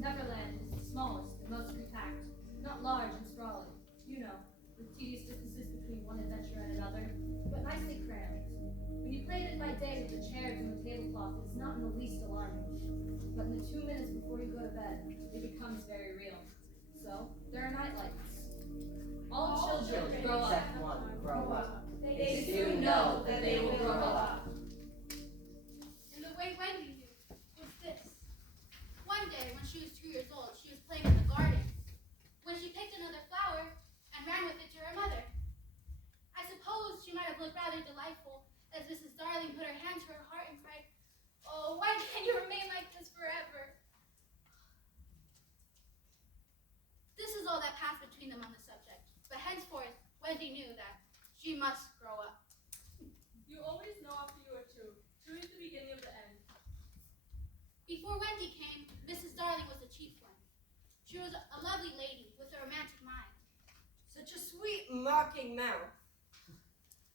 Neverland is the smallest and most compact, not large and sprawling, you know, with tedious distances between one adventure and another, but nicely crammed. When you play it by day with the chairs and the tablecloth, it is not in the least alarming. But in the 2 minutes before you go to bed, it becomes very real. So, there are night lights. All children grow up. Except one grow up. They soon know that they will grow up. And the way Wendy knew was this. One day, when she was 2 years old, she was playing in the garden, when she picked another flower and ran with it to her mother. I suppose she might have looked rather delightful as Mrs. Darling put her hand to her heart and cried, "Oh, why can't you remain like this forever?" This is all that passed between them on the subject, but henceforth, Wendy knew that she must grow up. You always know after you are two. Two is the beginning of the end. Before Wendy came, Mrs. Darling was the chief one. She was a lovely lady with a romantic mind. Such a sweet, mocking mouth.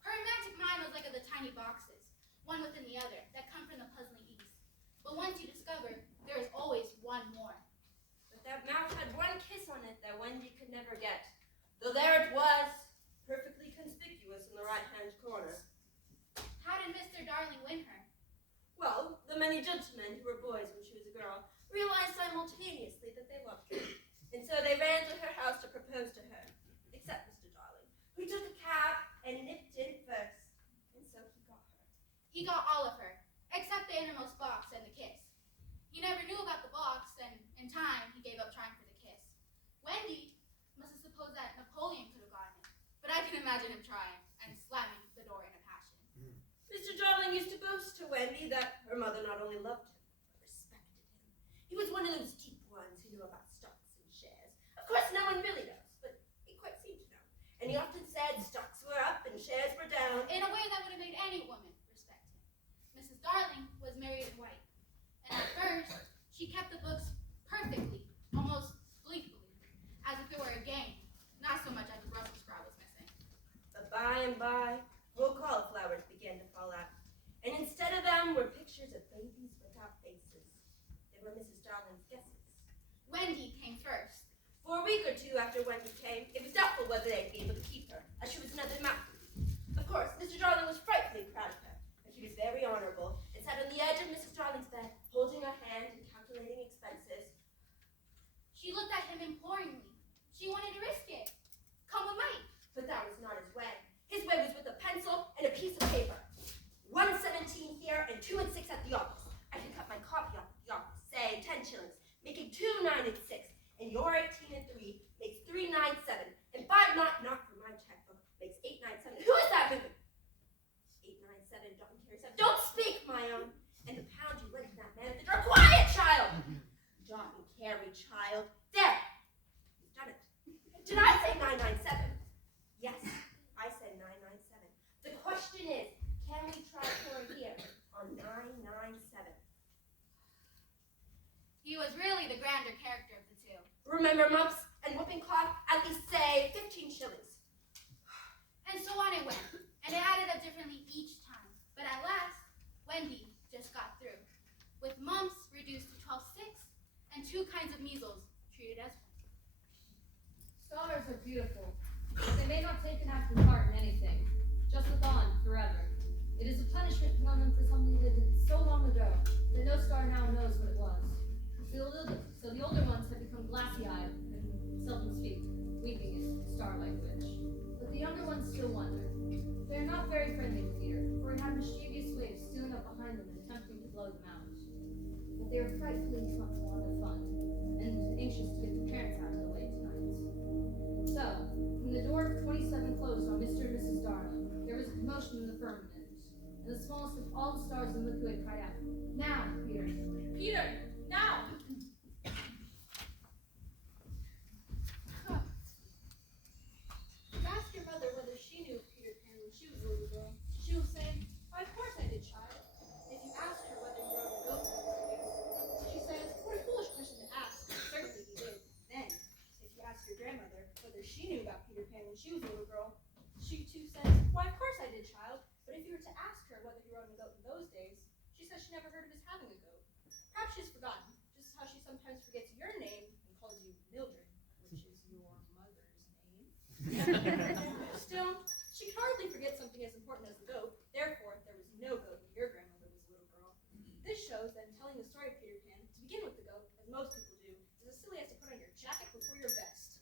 Her romantic mind was like of the tiny boxes, one within the other, that come from the puzzling east. But once you discover, there is always one more. But that mouth had one kiss on it that Wendy could never get, though there it was, perfectly conspicuous in the right-hand corner. How did Mr. Darling win her? Well, the many gentlemen who were boys when she was a girl realized simultaneously that they loved her, and so they ran to her house to propose to her, except Mr. Darling, who took a cab and nipped in first, and so he got her. He got all of her, except the innermost box and the kiss. He never knew about the box, and in time, he gave up trying for the kiss. Wendy must have supposed that Napoleon could have gotten it, but I can imagine him trying and slamming the door in a passion. Mr. Darling used to boast to Wendy that her mother not only loved him, but respected him. He was one of those deep ones who knew about stocks and shares. Of course, no one really knows, but he quite seemed to know. And he often said stocks were up and shares were down. In a way that would have made any woman respect him. Mrs. Darling was married in white, and at first, she kept the books perfectly, almost gleefully, as if it were a game, not so much as the Brussels sprout was missing. But by and by, whole cauliflowers began to fall out, and instead of them were pictures of babies without faces. They were Mrs. Darling's guesses. Wendy came first. For a week or two after Wendy came, it was doubtful whether they'd be able to keep her, as she was another mountain. Of course, Mr. Darling was frightfully proud of her, and he was very honorable, and sat on the edge of Mrs. Darling's bed, holding her hand and calculating expenses. She looked at him imploringly. She wanted to risk it. Come what might. But that was not his way. His way was with a pencil and a piece of paper. 1.17 here and 2 and 6 at the office. I can cut my copy off at the office, say 10 shillings, making 2, 9, and 6. And your 18 and 3 makes 3, 9, 7. And 5 not for my checkbook makes 8, 9, 7. Who is that moving? 8, 9, 7, Dot and Carry 7. Don't speak, my own. And the pound you went to that man at the door. Quiet, child! Dot and Carry, child. There! You've done it. Did I say 997? Yes, I said 997. The question is, can we try for here on 997? He was really the grander character of the two. Remember mumps and whooping cough? At least say 15 shillings. And so on it went, and it added up differently each time. But at last, Wendy just got through, with mumps reduced to 12/6 and 2 kinds of measles treated as 1. Stars are beautiful, but they may not take an active part in anything, just live on forever. It is a punishment put on them for something they did so long ago that no star now knows what it was. So the older ones have become glassy-eyed and seldom speak, weeping in star language. But the younger ones still wonder. They are not very friendly with Peter, for he had mischievous ways stealing up behind them and attempting to blow them out. But they are frightfully fond of fun, and anxious to get the parents out of the way tonight. So, when the door of 27 closed on Mr. and Mrs. Darling, there was a commotion in the firmament, and the smallest of all the stars in Milky Way cried out, "Now, Peter! Peter, now! You asked your mother whether she knew Peter Pan when she was a little girl. She will say, "Why, of course I did, child." If you ask her whether he rode a goat in those days, she says, "What a foolish question to ask. Certainly he did." Then, if you ask your grandmother whether she knew about Peter Pan when she was a little girl, she too says, "Why, of course I did, child." But if you were to ask her whether he rode a goat in those days, she says she never heard of his having a goat. Perhaps she's forgotten, just how she sometimes forgets your Still, she could hardly forget something as important as the goat. Therefore, there was no goat when your grandmother was a little girl. This shows that in telling the story of Peter Pan, to begin with the goat, as most people do, is as silly as to put on your jacket before your vest.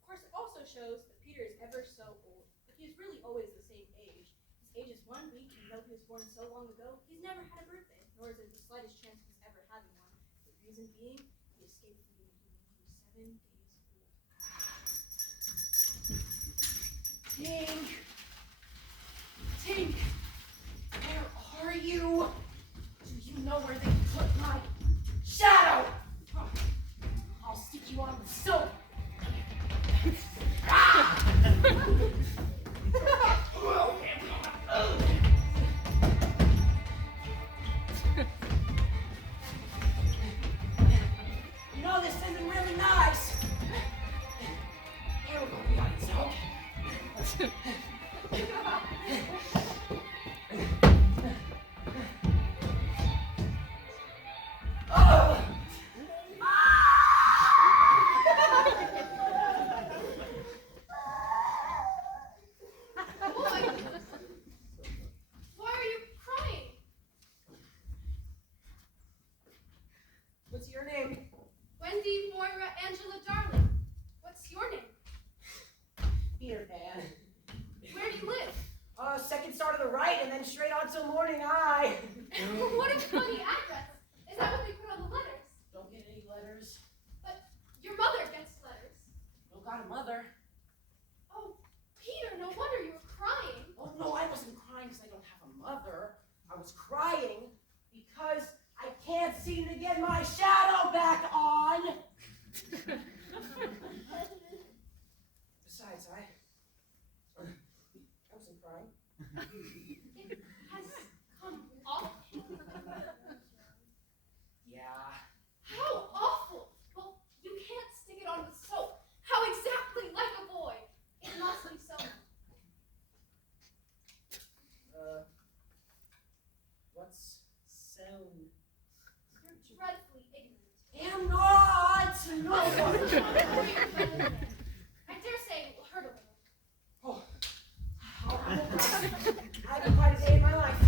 Of course, it also shows that Peter is ever so old, but he is really always the same age. His age is 1 week, and though he was born so long ago, he's never had a birthday, nor is there the slightest chance of his ever having one. The reason being, he escaped from being human. He was 7 days old. Tink! Tink! Where are you? Do you know where they put my shadow? I'll stick you on the soap. You know, this isn't really nice. Here we go, we got it, soap. Boy, why are you crying? What's your name? Wendy, Moira, Angela, darling. What's your name? Peter Pan. Where do you live? Second star to the right and then straight on till morning eye. What a funny address. Is that what they put on the letters? Don't get any letters. But your mother gets letters. Don't got a mother. Oh, Peter, no wonder you were crying. Oh no, I wasn't crying because I don't have a mother. I was crying because I can't seem to get my shadow back on. Besides, I wasn't crying. It has come off. Yeah. How awful! Well, you can't stick it on with soap. How exactly like a boy! It must be so. What's sound? You're dreadfully ignorant. Am not! No! I dare say it will hurt a little. Oh. I haven't quite a day in my life.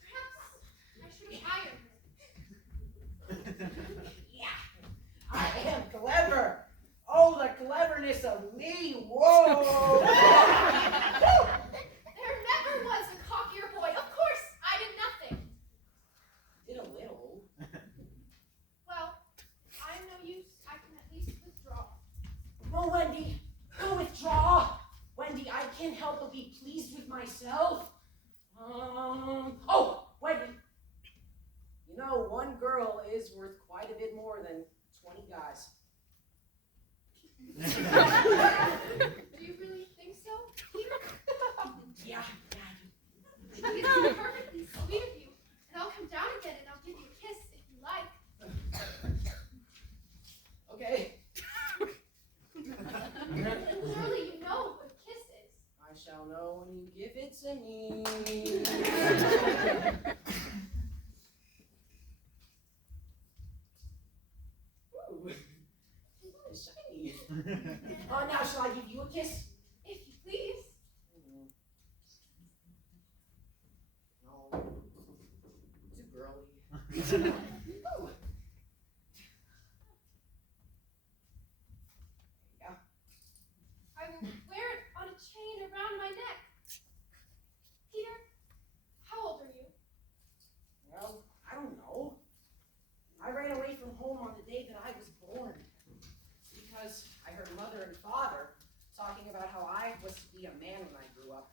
Perhaps I should have ironed her. Yeah, I am clever. Oh, the cleverness of me. Whoa! There never was a cockier boy. Of course, I did nothing. Did a little. Well, I'm no use. I can at least withdraw. Well, Wendy, go withdraw. Wendy, I can't help but be pleased with myself. Oh, Wendy. You know, one girl is worth quite a bit more than 20 guys. Do you really think so, Peter? Yeah, It's perfectly sweet of you. And I'll come down again and I'll give you a kiss if you like. okay. Surely you know what a kiss is. I shall know when you give it to me. Ooh, it's shiny. Now shall I give you a kiss? If you please. No, too girly. Ooh. Yeah. I will wear it on a chain around my neck. Peter, how old are you? Well, I don't know. I ran away from home on the day that I was born because I heard mother and father talking about how I was to be a man when I grew up.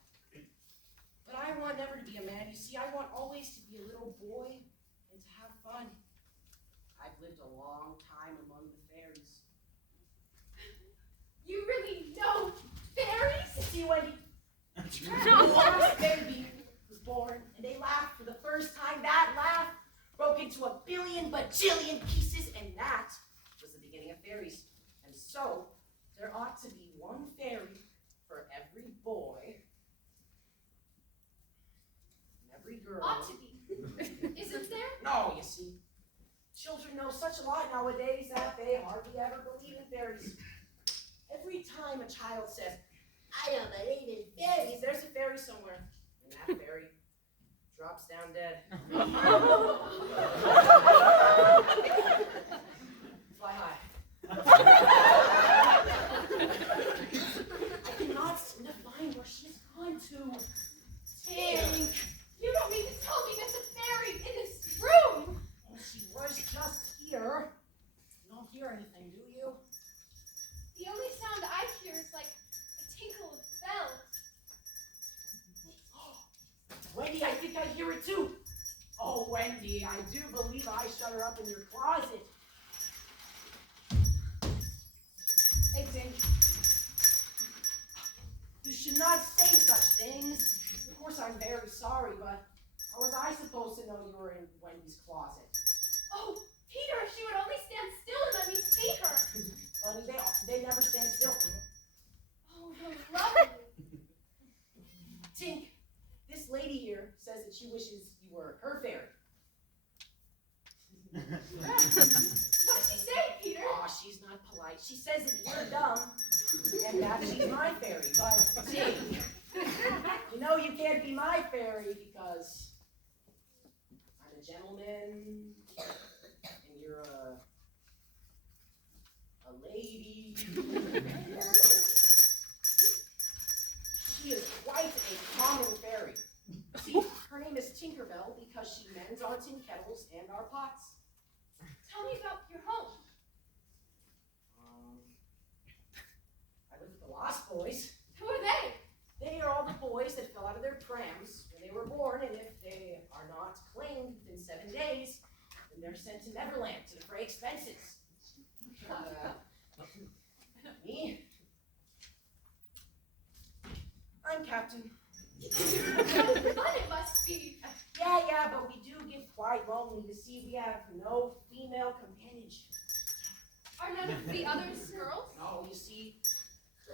But I want never to be a man. You see, I want always to be a little boy and to have fun. I've lived a long time among the fairies. You really know fairies? See, Wendy, the last baby was born, and they laughed for the first time. That laugh broke into a billion bajillion pieces, and that was the beginning of fairies. And so, there ought to be one fairy for every boy and every girl. Ought to be. Isn't there? No, you see, Children know such a lot nowadays that they hardly ever believe in fairies. Every time a child says, I don't believe in fairies, there's a fairy somewhere. And that fairy drops down dead. Fly high. I cannot seem to find where she's gone to. Tink! You don't mean to tell me there's a fairy in this room! Well, she was just here. You don't hear anything, do you? The only sound I hear is like a tinkle of bells. Wendy, I think I hear it too. Oh, Wendy, I do believe I shut her up in your closet. Hey, Tink. You should not say such things. Of course, I'm very sorry, but how was I supposed to know you were in Wendy's closet? Oh, Peter, if she would only stand still and let me see her. Buddy, they never stand still. Oh, how lovely. Tink, this lady here says that she wishes you were her fairy. What did she say, Peter? Aw, she's not polite. She says that you're dumb and that she's my fairy. But, Tink, you know you can't be my fairy because I'm a gentleman and you're a lady. She is quite a common fairy. See, her name is Tinkerbell because she mends our tin kettles and our pots. Tell me about your home. I live with the Lost Boys. Who are they? They are all the boys that fell out of their prams when they were born, and if they are not claimed within 7 days, then they're sent to Neverland to defray expenses. Me? I'm captain. Fun it must be. Yeah, but we do get quite lonely. You see, we have no female companionship. Are none of the others girls? No, you see,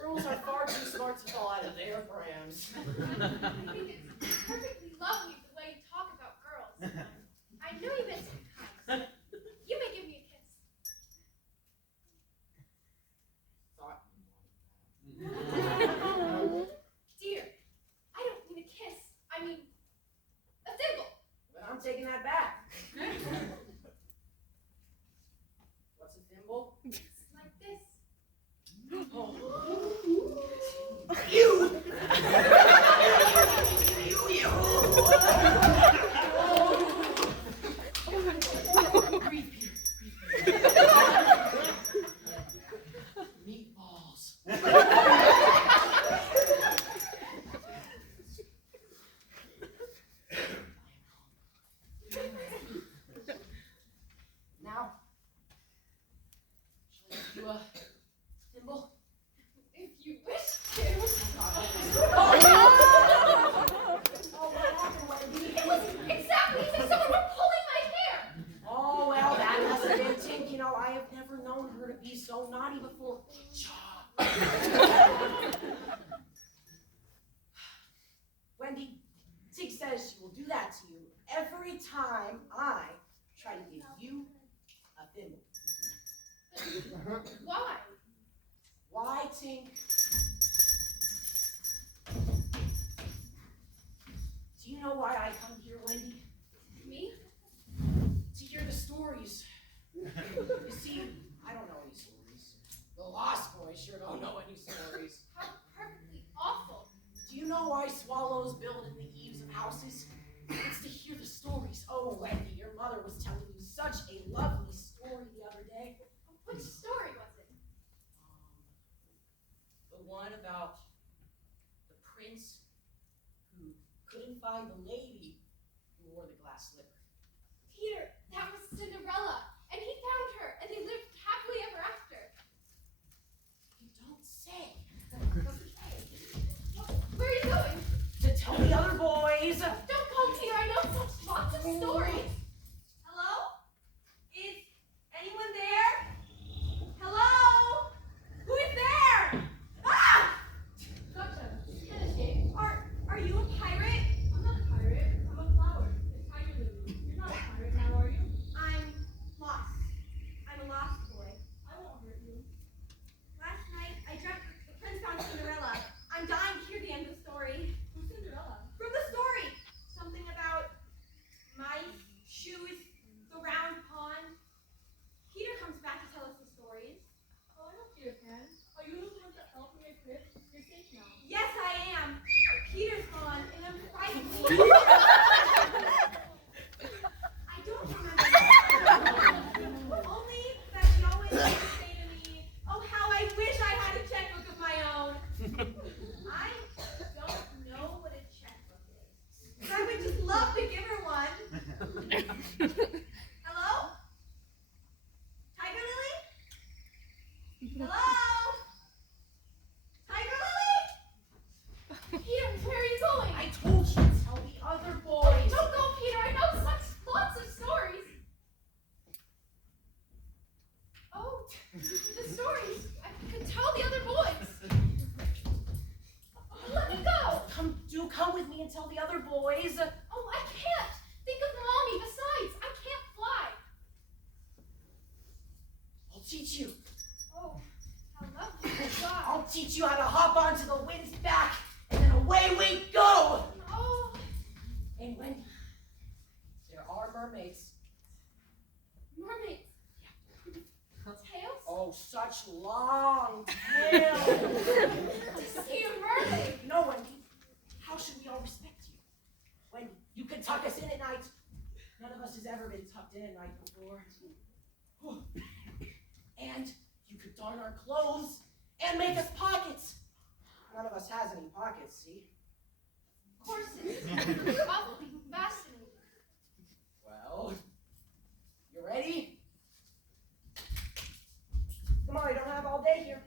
girls are far too smart to fall out of their prams. I think it's perfectly lovely the way you talk about girls. I know you meant to be kind. You may give me a kiss. Thought you wanted that. Dear, I don't mean a kiss. I mean a thimble. But I'm taking that back. What's a thimble? It's like this. Oh. You! Breathe, Peter. Breathe. Meatballs. Now, shall I give you a thimble? If you wish to. Oh, what happened, Wendy? It was exactly as if someone were pulling my hair. Oh, well, that must have been Tink. You know, I have never known her to be so naughty before. Wendy, Tink says she will do that to you every time I try to give you a thimble. Why? Why, Tink? Do you know why I come here, Wendy? Me? To hear the stories. You see, I don't know any stories. The Lost Boys sure don't know any stories. How perfectly awful. Do you know why swallows build in the eaves of houses? It's to hear the stories. Oh, Wendy, your mother was telling you such a lovely story the other day. Which story was it? The one about the prince who couldn't find the lady who wore the glass slipper. Peter, that was Cinderella. And he found her, and they lived happily ever after. You don't say. Where are you going? To tell the other boys. Don't go, Peter. I know such lots of stories. Hello? Is anyone there? Hello? Who is there? Ah! Gotcha. Tennis game. Are you a pirate? I'm not a pirate. I'm a flower. It's Tiger Lily. You're not a pirate now, are you? I'm lost. come with me and tell the other boys. Oh, I can't. Think of Mommy. Besides, I can't fly. I'll teach you. Oh, how lovely to fly. I'll teach you how to hop onto the wind's back, and then away we go. Oh, And when there are mermaids. mermaids. Tails? Oh, such long tails. To see a mermaid. You know, Wendy, how should we all respect you? When you can tuck us in at night. None of us has ever been tucked in at night before. And you could darn our clothes and make us pockets. None of us has any pockets, see? Corsets. Awfully fascinating. Well, you ready? Come on, I don't have all day here.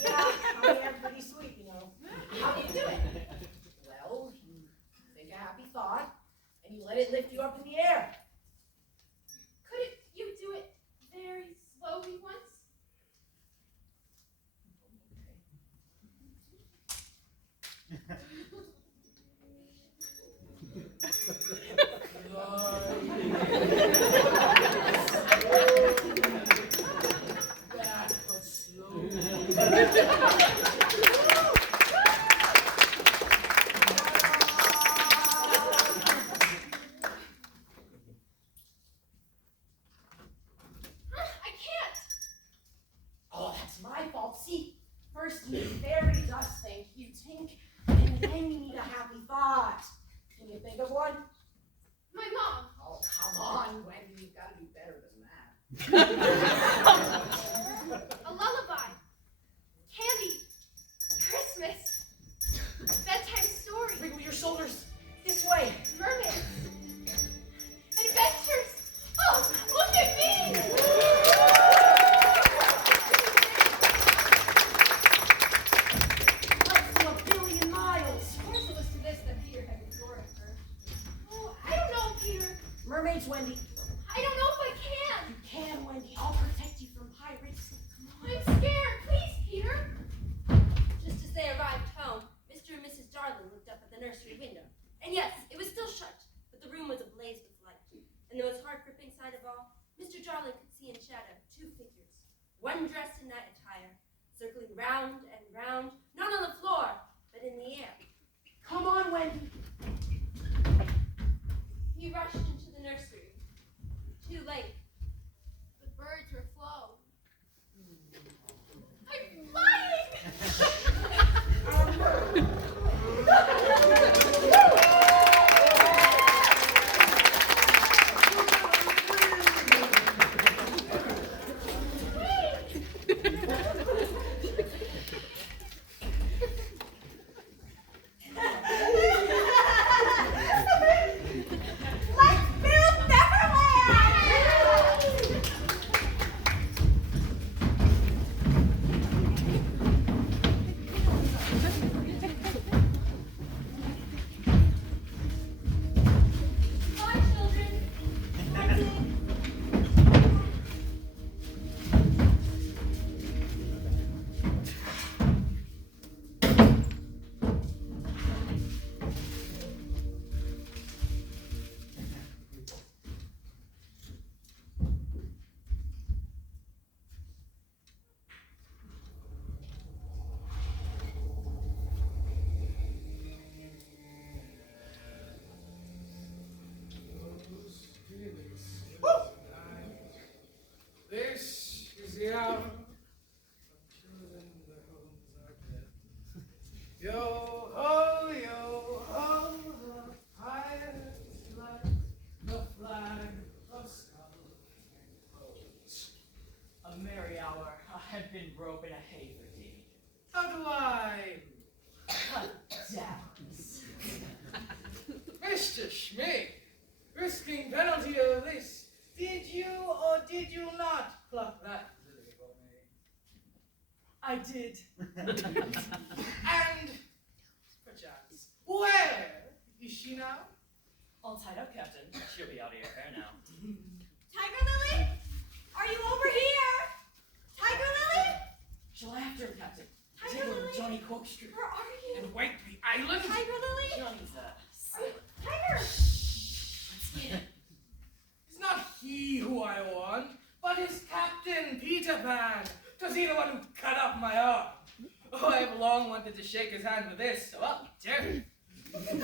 Yeah, I am pretty sweet, you know. How do you do it? Well, you think a happy thought, and you let it lift you up in the air. Couldn't you do it very slowly once? Back, but slow. I can't. Oh, that's my fault. See, first you need fairies, us think you think, and then you need a happy thought. Can you think of one? My mom. Oh, come on, Wendy, you've got to do better than that. A lullaby. Candy. Christmas. Bedtime story. Wiggle your shoulders this way. Mermaids. Adventures. Oh, look at me. Let's do a billion miles. Of course it was to this that Peter had been luring her. Oh, I don't know, Peter. Mermaids, Wendy. I don't know if I can. You can, Wendy. I'll protect you from pirates. I'm scared. Please, Peter. Just as they arrived home, Mr. and Mrs. Darling looked up at the nursery window. And yes, it was still shut, but the room was ablaze with light. And the most heart-gripping sight of all, Mr. Darling could see in shadow two figures, one dressed in night attire, circling round and round, not on the floor, but in the air. Come on, Wendy. He rushed into the nursery. Too late. The birds were flown. I'm flying. Let's build Neverland! Bye, children. This is the hour of children, their homes are dead. Yo ho, the pirates flag, the flag of scarlet and rose. A merry hour, I have been roping a haver deed. How do I, Cut downs. Mr. Schmidt, risking penalty of this, did you or did you not pluck that lily for me? I did. And, perchance, where is she now? All tied up, Captain. She'll be out of your hair now. Tiger Lily? Are you over here? Tiger Lily? She'll after him, Captain. Tiger Take him Lily? to Johnny Corkscrew. Where are you? And wake the island? Tiger Lily? Johnny's silent. Tiger! Let's get him. It's not he who I want, but his Captain Peter Pan. 'Twas he the one who cut off my arm. Oh, I have long wanted to shake his hand with this, so I'll dare him. And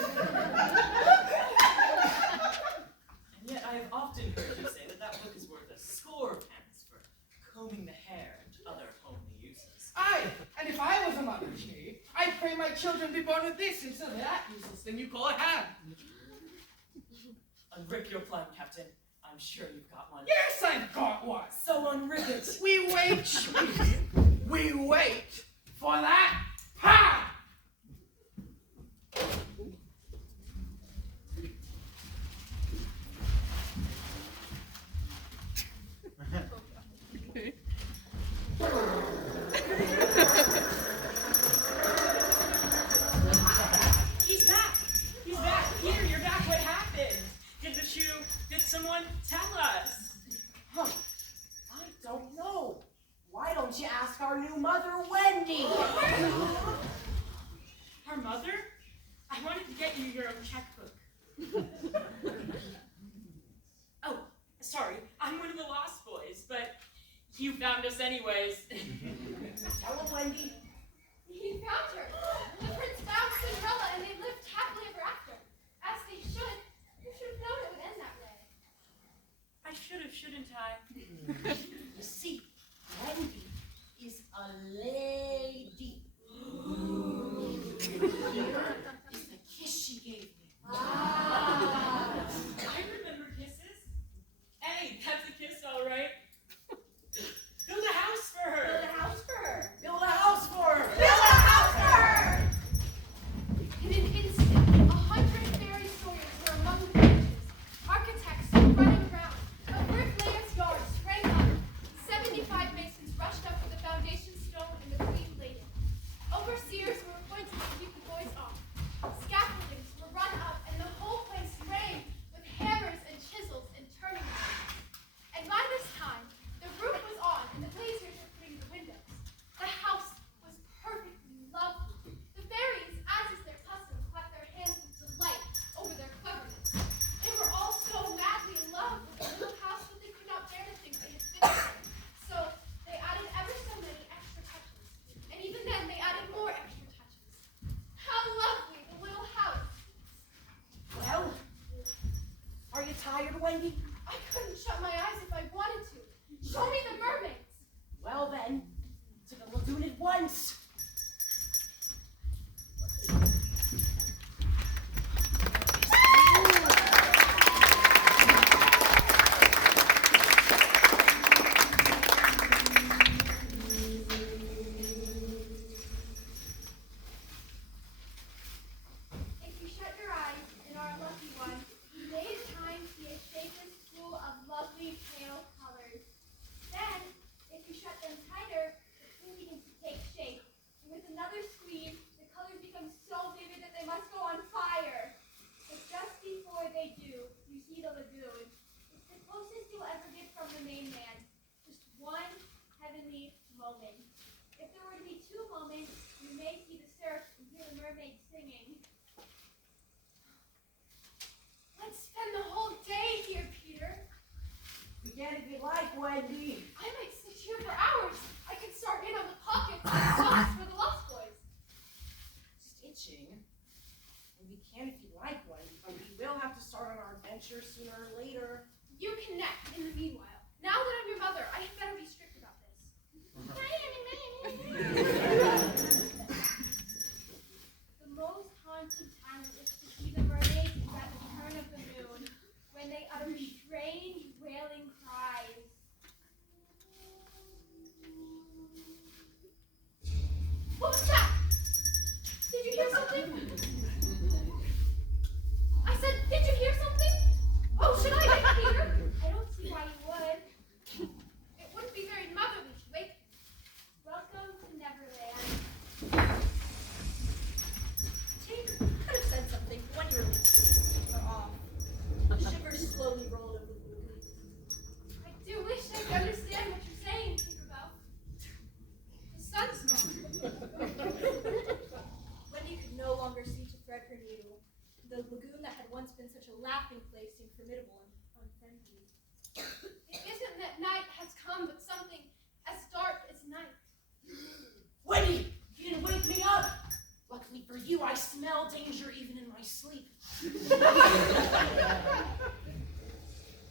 yet I have often heard you say that that book is worth a score of pence for combing the hair and other homely uses. Aye, and if I was a mother's knee, I'd pray my children be born with this instead of that useless thing you call a hand. Unrip your plan, Captain. I'm sure you've got one. Yes, I've got one. So unrip it. We wait, sweetie. We wait for that pan. He's back! He's back! Peter, you're back! What happened? Did someone tell us? Huh. I don't know. Why don't you ask our new mother, Wendy? Our mother? I wanted to get you your own checkbook. Oh, sorry. I'm one of the Lost Boys, but you found us anyways. Tell him, Wendy. He found her. The prince found Cinderella, and they lived happily ever after. As they should. You should have known it would end that way. I should have, shouldn't I? You see, Wendy is a lady. Here is the kiss she gave me. I remember kisses. Hey, that's a kiss, all right. Build a house for her. Build a house for her. Build a house for her. Build a house for her! In an instant, 100 fairy sawyers were among the branches. Architects were running around. A bricklayer's yard sprang up. 75 masons rushed up with the foundation stone and the clean laid. Overseers were appointed to keep the boys off. Scaffoldings were run up, and the whole place rang with hammers and chisels and turning irons. And by this time, the roof was on, and the blazers were putting the windows. The house was perfectly lovely. The fairies, as is their custom, clapped their hands with delight over their cleverness. They were all so madly in love with the little house that they could not bear to think they had finished it. So they added ever so many extra touches. And even then they added more extra touches. How lovely the little house! Well, are you tired, Wendy? I couldn't shut my eyes if I wanted to. Show me the mermaids! Well then, to the lagoon at once. If you shut your eyes and are a lucky one, you may in time see a shapeless pool of lovely pale colors. Then, if you shut them tighter, the pool begins to take shape. And with another squeeze, the colors become so vivid that they must go on fire. But just before they do, you see the lagoon. It's the closest you'll ever get from the mainland. Just one heavenly moment. If there were to be two moments, you may see the surf and hear the mermaids singing. Let's spend the whole day here, Peter. Begin if you like, Wendy. I might sit here for hours. I could start in on the pockets and socks for the Lost Boys. Stitching. And we can if you like, Wendy, but we will have to start on our adventure sooner or later. You connect in the meanwhile. Now that I'm your mother, I had better be strict about this. The most haunted time is to see the mermaids is at the turn of the moon, when they utter strange wailing cries. What was that? Did you hear something? I said, did you hear something? Oh, should I get Peter? I don't see why you would. It wouldn't be very a laughing place seem formidable and unfriendly. It isn't that night has come, but something as dark as night. Wendy, you didn't wake me up. Luckily for you, I smell danger even in my sleep.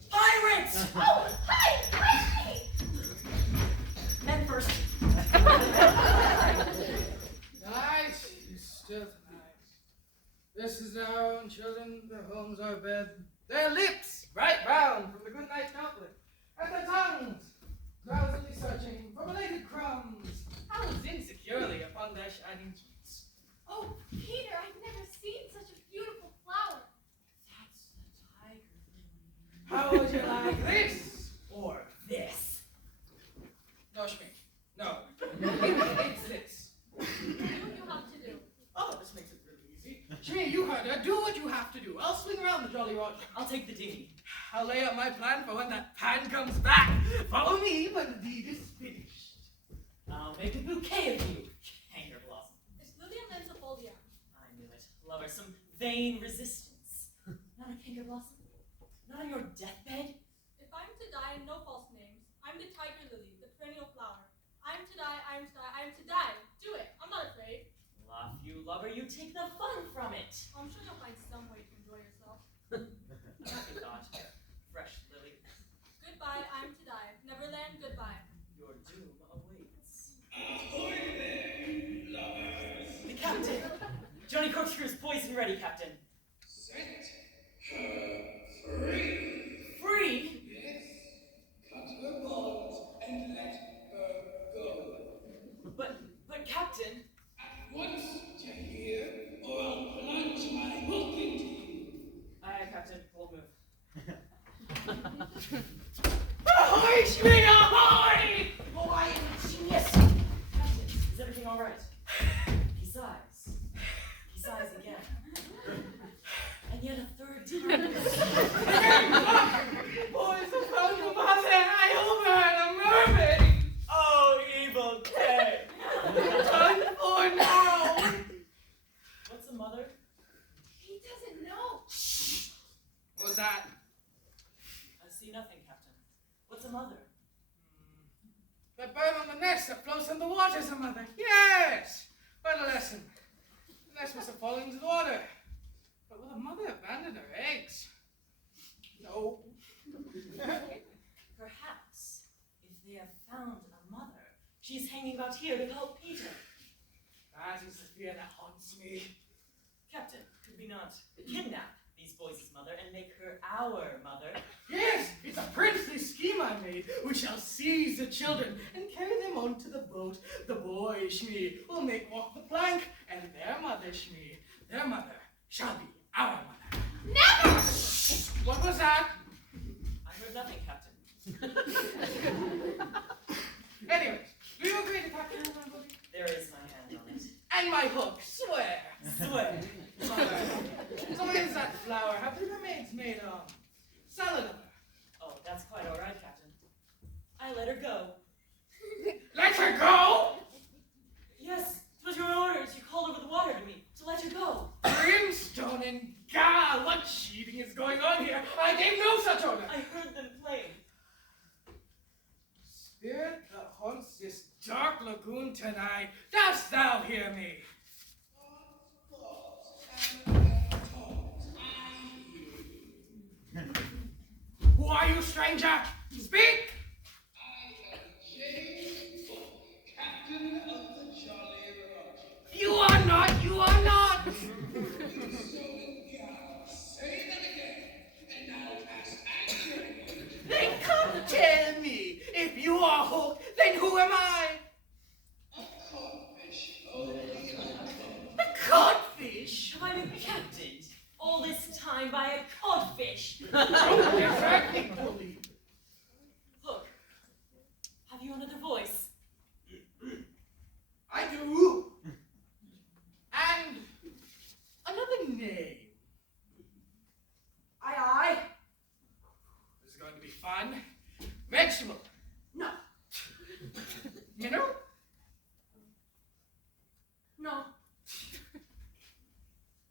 Pirates! Oh, hi! Men first. Night is still tonight. This is their own children, their homes are bed, their lips bright brown from the good night goblet, and their tongues drowsily searching for belated crumbs, housed insecurely upon their shining cheeks. Oh, Peter, I've never seen such a beautiful flower. That's the tiger lily. How would you like this or This. no, Shmi? No. It's this. Do what you have to do. Oh, this makes it really easy. Shmi, you heard her. Do what you have to do. I'll swing around the Jolly Roger. I'll take the dinghy. I'll lay out my plan for when that pan comes back. Follow me when the deed is finished. I'll make a bouquet of you, Hanger Blossom. It's Lilium lentifolia. I knew it. Lover, some vain resistance. Not a Hanger Blossom? Not on your deathbed? If I'm to die, no false names. I'm the tiger lily, the perennial flower. I'm to die, I'm to die, I'm to die. Do it. I'm not afraid. Laugh, you lover, you take the fun from it. I'm sure you'll find some way to enjoy yourself. Happy thought. Fresh lily. Goodbye, I'm to die. Neverland, goodbye. Your doom awaits. Ahoy there, lovers! The captain! Johnny Corkscrew's poison ready, Captain. Set her free. Free? Yes, cut her bonds and let her go. But Captain, At once, do you hear? Or I'll plunge my hook into you. aye, Captain, bold move. Ahoy, Shmi, ahoy! Oh, I am a genius. Captain, is everything all right? He sighs. He sighs again. And yet a third time. Boys have found your mother. I overheard a mermaid. Oh, evil Kay! Done for now. What's a mother? He doesn't know. What was that? I see nothing, Captain. What's a mother? The bird on the nest that floats in the water is a mother. Yes. What a lesson. The nest must have fallen into the water. But will the mother abandon her eggs? No. Perhaps, if they have found a mother, she's hanging about here to help Peter. That is the fear that haunts me. Captain, could we not kidnap these boys' mother and make her our mother? Yes, it's a princely scheme I made. We shall seize the children and carry them onto the boat. The boy, Shmi, will make walk the plank, and their mother, Shmi, their mother, shall be our mother. Never! What was that? I heard nothing, Captain. Anyways, do you agree to capture my booty? There is my hand on it. And my hook, swear. Swear. Mother. So what is that flower? Have the mermaids made of? Salad of her. Oh, that's quite all right, Captain. I let her go. Let her go! Yes, it was your orders. You called over the water to me to let her go. Brimstone and gall! What cheating is going on here? I gave no such order! I heard them playing. Spirit that haunts this dark lagoon tonight, dost thou hear me? Who are you, stranger? Speak! I am James Book, captain of the Jolly Roger. You are not, you are not! Brimstone gal, say that again, and I'll cast anger. Then come tell me, if you are hooked, then who am I? A codfish, only a cod. A codfish? Have I been captained all this time by a codfish? Don't exactly bully. Look, have you another voice? I do. And another name. Aye, aye. This is going to be fun. Vegetable. No. Mineral? No.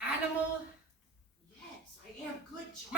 Animal? Yes, I am good, John.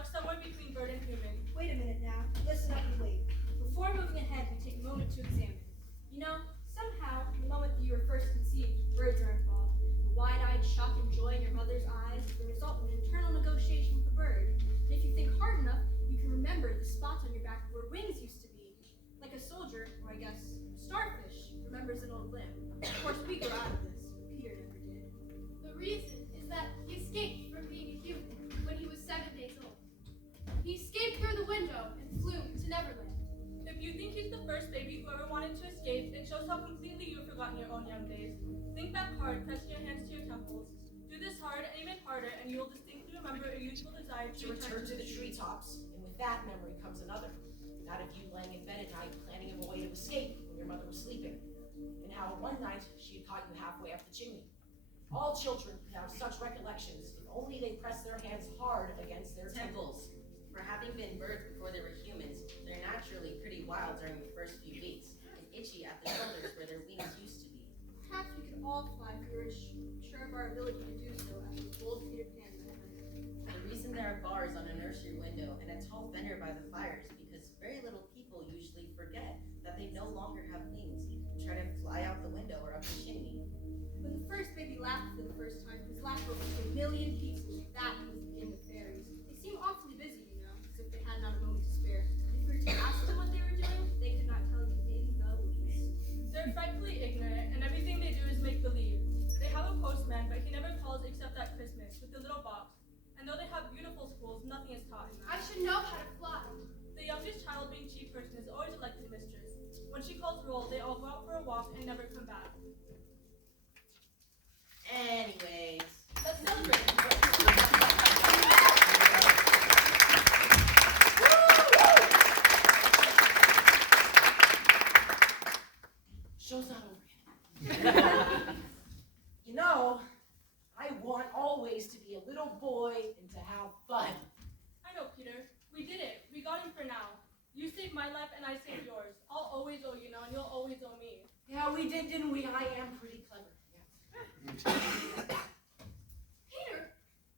stuck somewhere between bird and human. Wait a minute now. Listen up and wait. Before moving ahead, we take a moment to examine. You know, somehow, the moment that you were first conceived, birds are involved. The wide-eyed shock and joy in your mother's eyes is the result of an internal negotiation with the bird. And if you think hard enough, you can remember the spots on your back where wings used to be. Like a soldier, or I guess, starfish, remembers an old limb. Of course, we grew out of this, but Peter never did. The reason is that he escaped from being a human when he was 7 days old. He escaped through the window and flew to Neverland. If you think he's the first baby who ever wanted to escape, it shows how completely you've forgotten your own young days. Think back hard, pressing your hands to your temples. Do this hard and even harder, and you will distinctly remember a youthful desire To return to the treetops, and with that memory comes another. That of you laying in bed at night, planning of a way to escape when your mother was sleeping, and how one night she had caught you halfway up the chimney. All children have such recollections, if only they press their hands hard against their temples. For having been birds before they were humans, they're naturally pretty wild during the first few weeks, and itchy at the shoulders where their wings used to be. Perhaps we could all fly if we were sure of our ability to do so after the bold Peter Pan that night. The reason there are bars on a nursery window and a tall fender by the fire is because very little people usually forget that they no longer have wings and try to fly out the window or up the chimney. When the first baby laughed for the first time, his laugh broke into a million pieces. That was the beginning of fairies. They seem awfully busy, you know, as if they had not a moment to spare. If we were to ask them what they were doing, they could not tell you in the least. They're frightfully ignorant, and everything they do is make believe. They have a postman, but he never calls except at Christmas with the little box. And though they have beautiful schools, nothing is taught in them. I should know how to fly. The youngest child, being chief person, is always elected mistress. When she calls roll, they all go out for a walk and never come back. Anyways, Let's celebrate. Show's not over yet. You know, I want always to be a little boy and to have fun. I know, Peter. We did it. We got him for now. You saved my life and I saved yours. I'll always owe you now and you'll always owe me. Yeah, we did, didn't we? I am pretty clever. Yeah. Peter,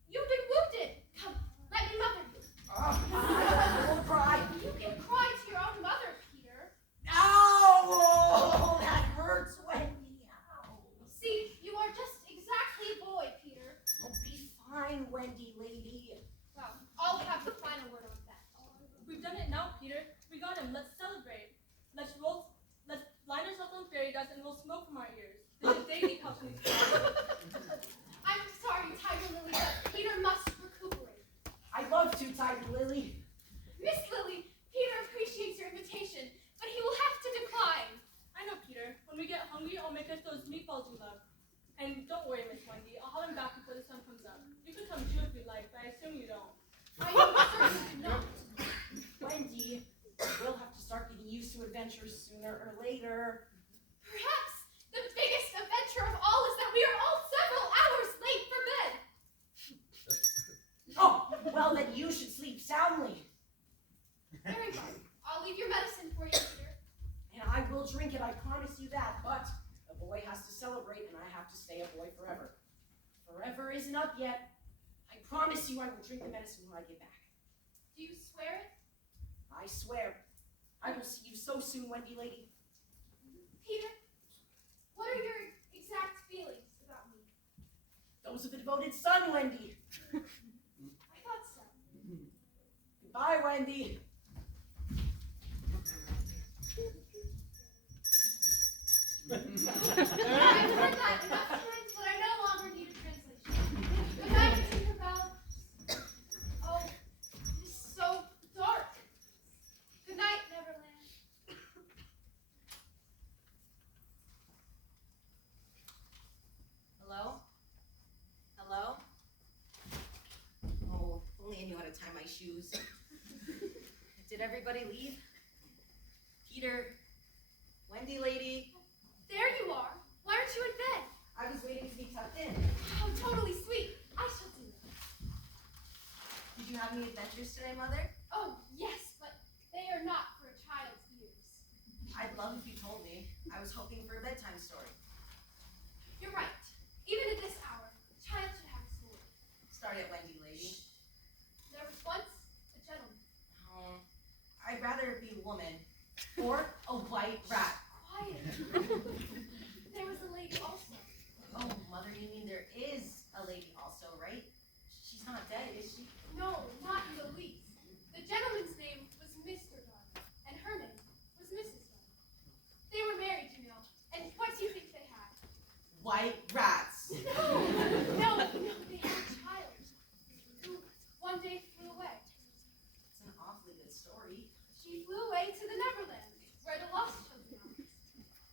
you've been wounded. Come, let me mother you. I won't cry. You can cry to your own mother, Peter. Ow! That hurts, Wendy. Ow. See, you are just exactly a boy, Peter. I'll be fine, Wendy, lady. Well, I'll have the final word on that. We've done it now, Peter. We got him. Let's celebrate. Let's line ourselves on fairy dust and we'll smoke from our ears. This is daily helps me. I'm sorry, Tiger Lily, but Peter must recuperate. I'd love to, Tiger Lily. Miss Lily, Peter appreciates your invitation, but he will have to decline. I know, Peter. When we get hungry, I'll make us those meatballs you love. And don't worry, Miss Wendy. I'll have him back before the sun comes up. You could come too if you'd like, but I assume you don't. I certainly do not. Wendy, we'll have to start getting used to adventures sooner or later. Perhaps the biggest adventure of all is that we are all several hours late for bed. Oh, well then you should sleep soundly. Very well. I'll leave your medicine for you, Peter. And I will drink it, I promise you that. But a boy has to celebrate and I have to stay a boy forever. Forever isn't up yet. I promise you I will drink the medicine when I get back. Do you swear it? I swear. I will see you so soon, Wendy lady. Peter, what are your exact feelings about me? Those of a devoted son, Wendy. I thought so. Goodbye, Wendy. I've heard that enough times that I no longer need a translation. Good night, Tinkerbell. Oh, it is so dark. Good night, Neverland. hello? Hello? Oh, if only I knew how to tie my shoes. Did everybody leave? Peter? Wendy lady? There you are. Why aren't you in bed? I was waiting to be tucked in. Oh, totally sweet. I shall do it. Did you have any adventures today, Mother? Oh, yes, but they are not for a child's ears. I'd love if you told me. I was hoping for a bedtime story. You're right. Even at this hour, a child should have a story. Start it, Wendy lady. There was once woman or a white rat? Quiet. There was a lady also. Oh, Mother, you mean there is a lady also, right? She's not dead, is she? No, not in the least. The gentleman's name was Mr. Dunn, and her name was Mrs. Dunn. They were married, you know, and what do you think they had? White rats. No, they had a child who one day flew away. It's an awfully good story. She flew away to the Neverland, where the lost children are.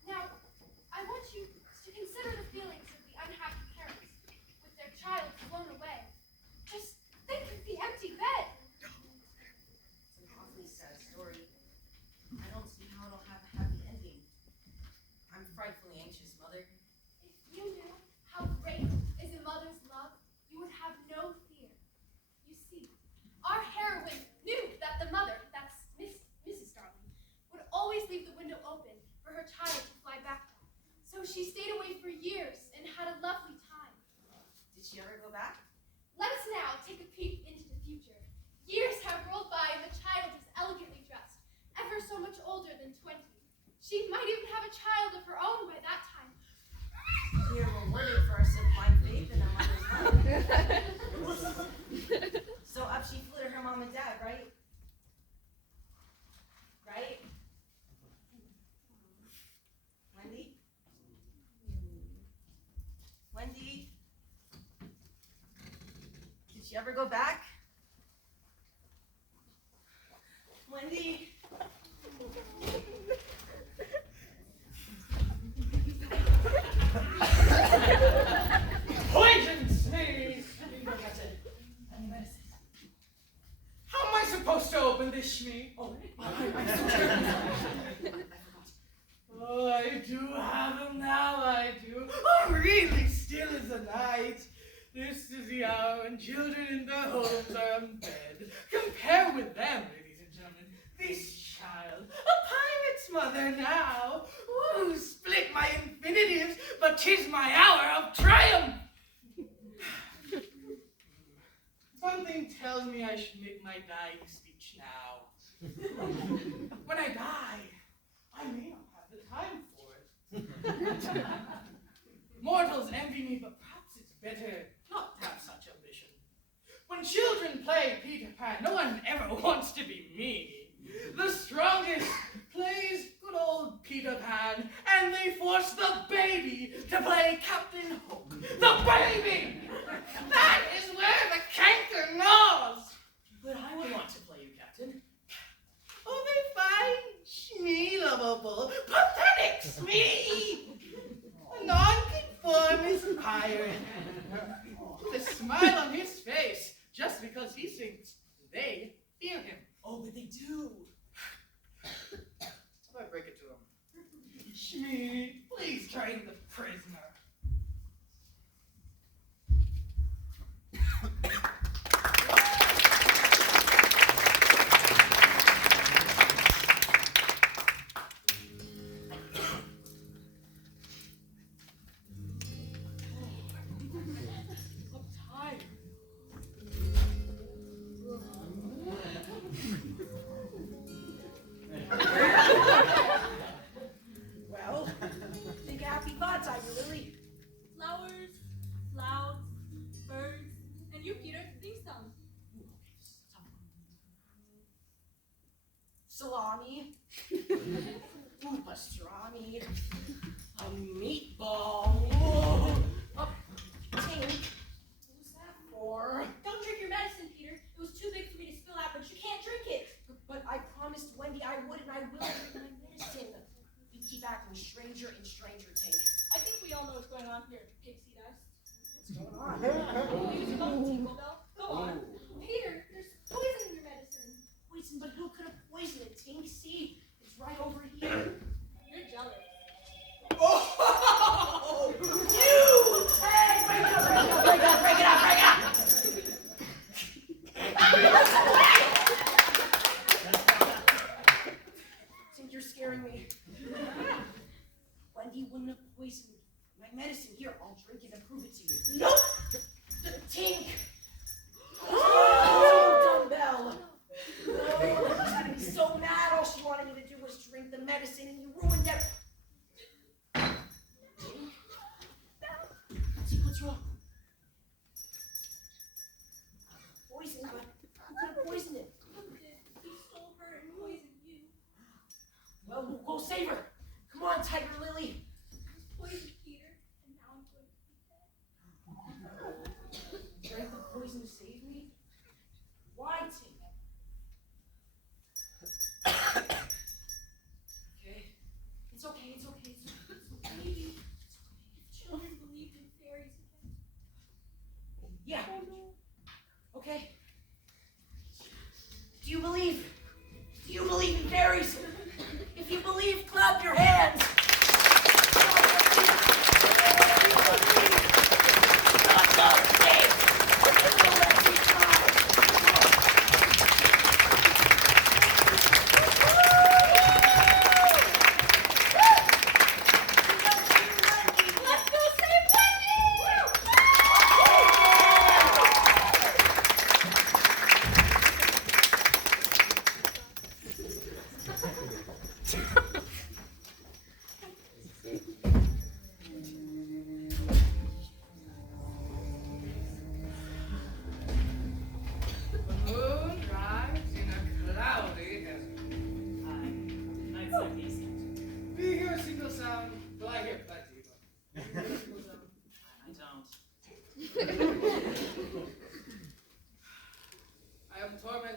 Now, I want you to consider the feelings of the unhappy parents with their child flown away. Just think of the empty bed. It's an awfully sad story. I don't see how it'll have a happy ending. I'm frightfully anxious, Mother. If you knew how great is a mother's love, you would have no fear. You see, our heroine knew that the mother, that's Mrs. Darling, would always leave the window open for her child to fly back to. So she stayed away for years and had a lovely time. Did she ever go back? Let us now take a peek into the future. Years have rolled by and the child is elegantly dressed, ever so much older than 20. She might even have a child of her own by that time. We are rewarded for our sublime faith in our mother's love. So up she flew to her mom and dad, right? Right? Wendy? Wendy? Did she ever go back? Wendy? Poison snake! How am I supposed to open this, Shmi? Oh, Oh, I do have them now, I do. Oh, really still as the night. This is the hour when children in their homes are in bed. Compare with them, ladies and gentlemen. This child, a pirate's mother now. Ooh, split my infinitives, but 'tis my hour of triumph. Something tells me I should make my dying speech now. When I die, I may not have the time for it. Mortals envy me, but perhaps it's better not to have such ambition. When children play Peter Pan, no one ever wants to be me. The strongest plays good old Peter Pan, and they force the baby to play Captain Hook. The baby! That is where the canker gnaws. But I would want to play you, Captain. Oh, they find me lovable, pathetic Smee! A nonconformist pirate. With a smile on his face, just because he thinks they fear him. Oh, but they do. How do I break it to him? Shmi, please train the prisoner. Well, think happy thoughts, are you, Lily? Flowers, clouds, birds, and you, Peter, think some. Salami. Ooh, pastrami. A meatball. Ooh, a tink. Who's that for? Don't drink your medicine, Peter. It was too big for me to spill out, but you can't drink it. But I promised Wendy I would, and I will drink my medicine. You keep acting stranger and stranger, Tink. I think we all know what's going on here, pixie dust. What's going on? Use your own Tingle Bell. Go on. Peter, there's poison in your medicine. Poison, but who could have poisoned it, Tink? See, it's right over here. You're jealous. Oh!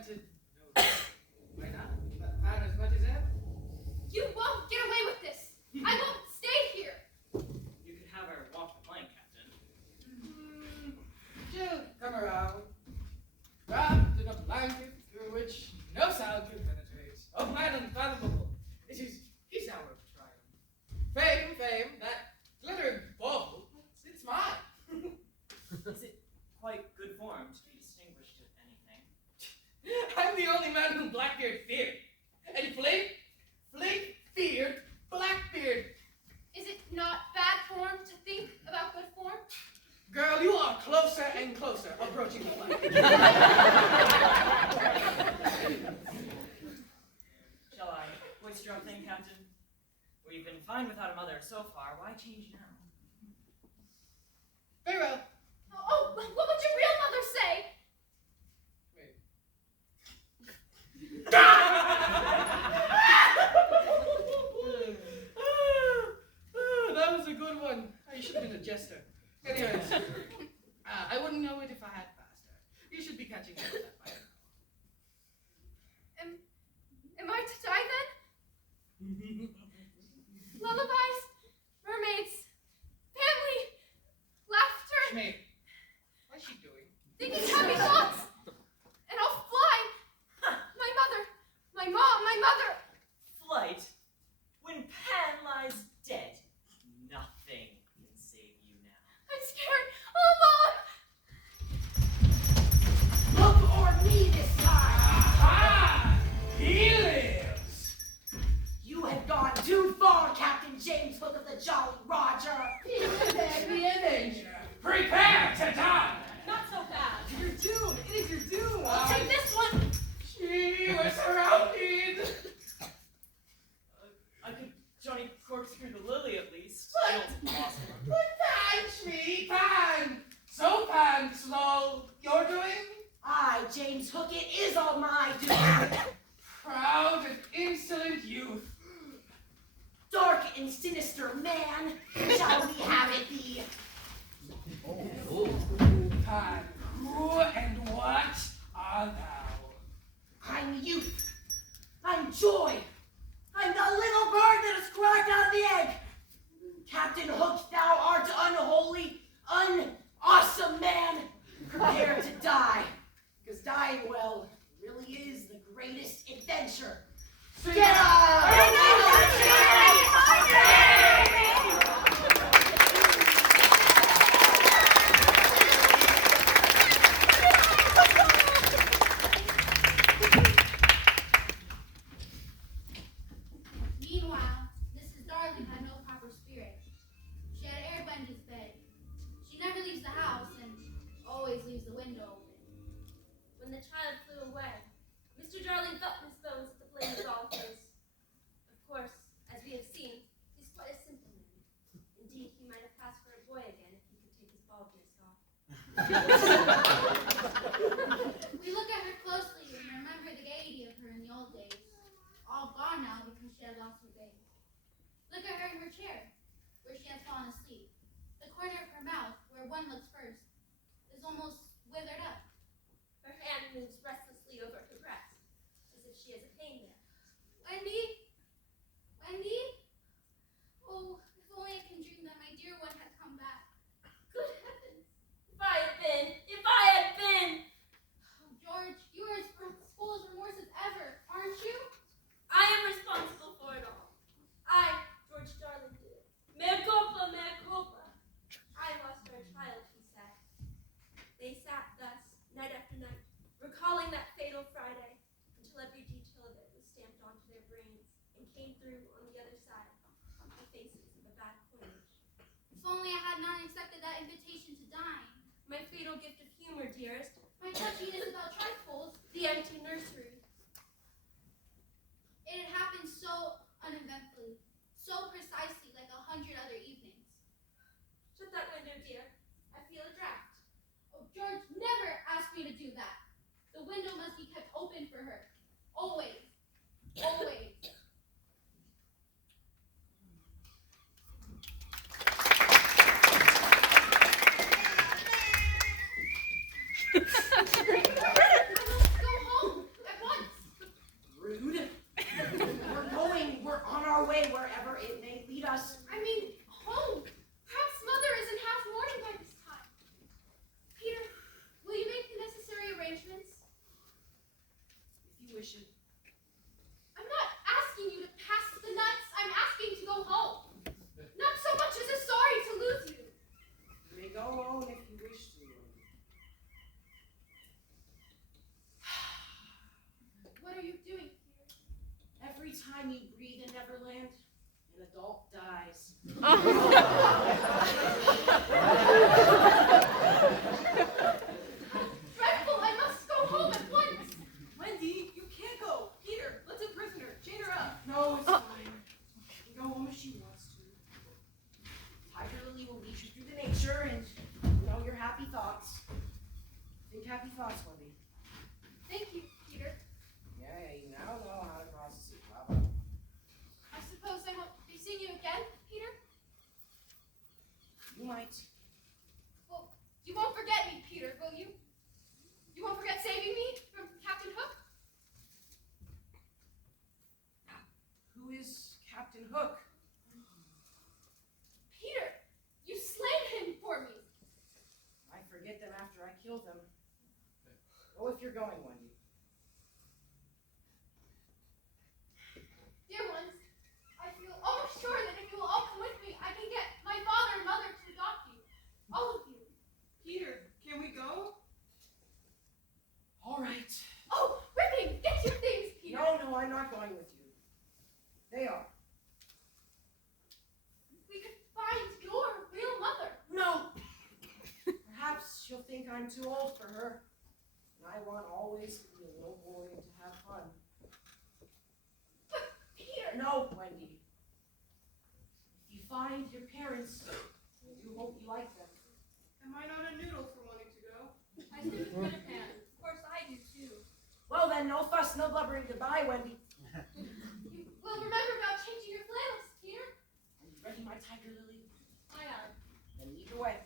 to know that. Why not? Pan as much as ever. You won't get away with this. I won't stay here. You could have her walk the plank, Captain. She'll come around, wrapped in a blanket through which no sound can penetrate. Oh, man unfathomable. He's our triumph. Fame, that glittering bauble, it's mine. Is it quite good form to be distinguished at anything? I'm the only man whom Blackbeard feared. And Flake feared Blackbeard. Is it not bad form to think about good form? Girl, you are closer and closer approaching the light. Shall I hoist your own thing, Captain? We've been fine without a mother so far. Why change now? Very well. Oh, what would your real mother say? That was a good one. I should have been a jester. Anyways, I wouldn't know it if I had faster. You should be catching up with that by now. Am I to die then? Lullabies, mermaids, family, laughter. Schmee, what's she doing? Thinking happy thoughts, and I'll fly. My mother, my mom, my mother. Flight? When Pan lies dead, nothing can save you now. I'm scared. Oh, Mom. Look or me this time. Aha! He lives! You have gone too far, Captain James Hook of the Jolly Roger. There be a danger. Prepare to die! Not so bad. Your doom! It is your doom! I'll take this one. She was surrounded! I could Johnny corkscrew the lily at least. I don't possible. Pan, Schmee, Pan! So Pan, slow, you're doing? Aye, James Hook, it is all my doing. Proud and insolent youth. Dark and sinister man, shall we have it be? Pan, who and what art thou? I'm youth. I'm joy. I'm the little bird that has cracked out the egg. Captain Hook, thou art unholy, unawesome man. Prepare to die. Because dying well really is the greatest adventure. Get Meanwhile, Mrs. Darling had no proper spirit. She had aired Wendy's bed. She never leaves the house and always leaves the window open. When the child flew away, Mr. Darling felt his bones at the flame of all his. Of course, as we have seen, he's quite a simple man. Indeed, he might have passed for a boy again if he could take his baldness off. We look at her closely and remember the gaiety of her in the old days. All gone now because she had lost her bangs. Look at her in her chair, where she has fallen asleep. The corner of her mouth, where one looks first, is almost withered up. Her hand moves restlessly over her breast, as if she has a pain there. Wendy? Wendy? Oh, if only I can dream that my dear one had come back. Good heavens! If I had been! Oh, George, you are as full of remorse as ever, aren't you? I am responsible for it all. I, George Darling, did it. Mea culpa, mea culpa. I lost our child, he said. They sat thus, night after night, recalling that fatal Friday, until every detail of it was stamped onto their brains, and came through on the other side, the faces of a bad coinage. If only I had not accepted that invitation to dine. My fatal gift of humor, dearest, My touchiness about trifles, the empty nursery. it had happened so uneventfully, so precisely like 100 other evenings. Shut that window, dear. I feel a draft. Oh, George never asked me to do that. The window must be kept open for her. Always. Always. I must go home. tuition. I'm not asking you to pass the nuts. I'm asking to go home. Not so much as a sorry to lose you. You may go home if you wish to. What are you doing here? Every time you breathe in Neverland, an adult dies. Dreadful! I must go home at once. Wendy, you can't go. Peter, let's a prisoner. Chain her up. No, it's fine. She can go home if she wants to. Tiger Lily will lead you through the nature and your happy thoughts. Think happy thoughts, Wendy. Thank you, Peter. Yeah, you now know how to process it. How about I suppose I won't be seeing you again, Peter? you might. Well, you won't forget me, Peter, will you? You won't forget saving me from Captain Hook? Who is Captain Hook? Peter, you slayed him for me. I forget them after I kill them. Go if you're going, Wendy. Dear ones, I feel almost sure that if you will all come with me, I can get my father and mother to adopt you. All of you. Peter, can we go? All right. Oh, Ripping, get your things, Peter. No, I'm not going with you. They are. We could find your real mother. No. Perhaps she'll think I'm too old for her. And I want always to be a little boy and to have fun. But, Peter. No, Wendy. If you find your parents, I do hope you like them. Am I not a noodle for wanting to go? I stay with Peter Pan. Of course I do too. Well then, no fuss, no blubbering. Goodbye, Wendy. You will remember about changing your flannels, Peter. Are you ready, my tiger lily? I am. Then lead the way.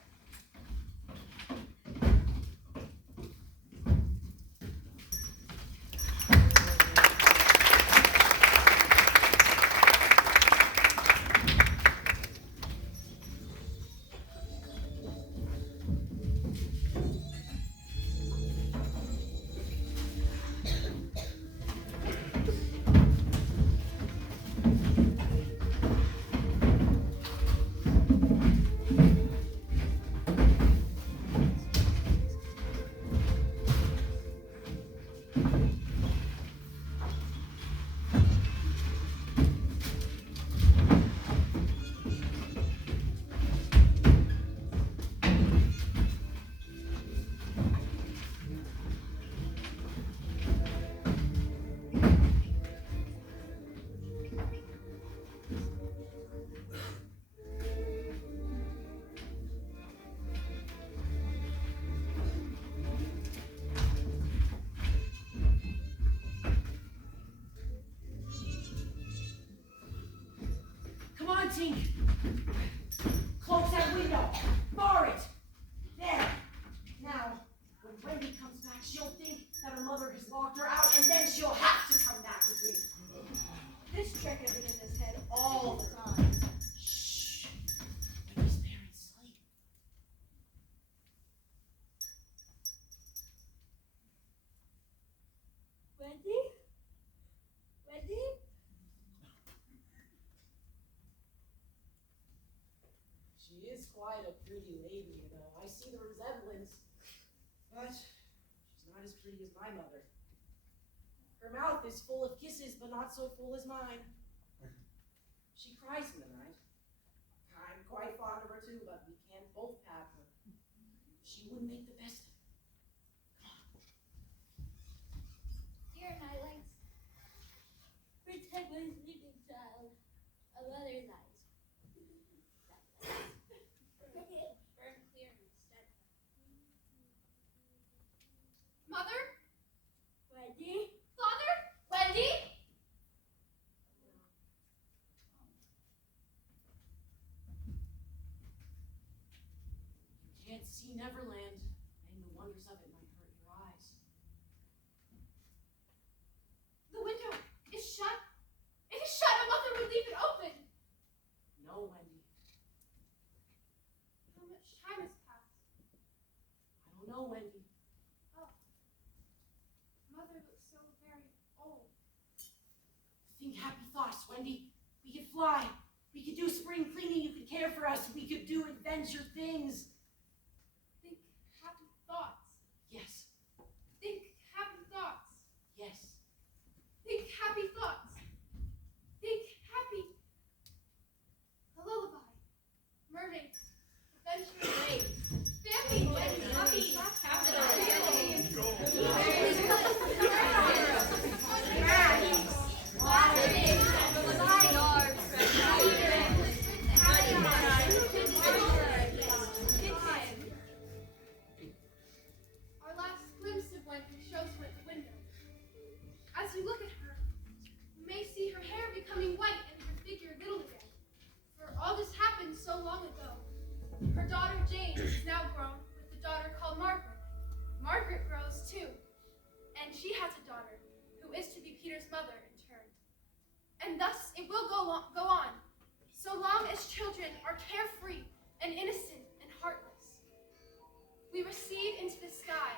Come on, Tink. Close that window. Bar it. There. Now, when Wendy comes back, she'll think that her mother has locked her out, and then she'll have to come back with me. This trick has been in his head all the time. Shh. Wendy's parents sleep. Wendy? Wendy? She is quite a pretty lady, you know. I see the resemblance. But she's not as pretty as my mother. Her mouth is full of kisses, but not so full as mine. She cries in the night. I'm quite fond of her too, but we can't both have her. She wouldn't make the best of it. Dear Nightlights, protect my sleeping child. A mother lies. Burn clear instead. Mother? Wendy? Father? Wendy? You can't see Neverland, and the wonders of it might hurt your eyes. The window is shut. It is shut. A mother would leave it open. No, Wendy. How much time has passed? I don't know, Wendy. Mother looks so very Think happy thoughts, Wendy. We could fly. We could do spring cleaning. You could care for us. We could do adventure things. Think happy thoughts. Yes, Think happy thoughts. yes. Think happy thoughts. Think happy. A lullaby. Mermaids. Adventure. Family. Happy. Our last glimpse of Wendy shows her at the window. As you look at her, you may see her hair becoming white and her figure little again. For all this happened so long ago. Her daughter Jane is now grown with a daughter called Margaret. Margaret grows too, and she has a daughter who is to be Peter's mother in turn. And thus it will go on, so long as children are carefree and innocent and heartless. We recede into the sky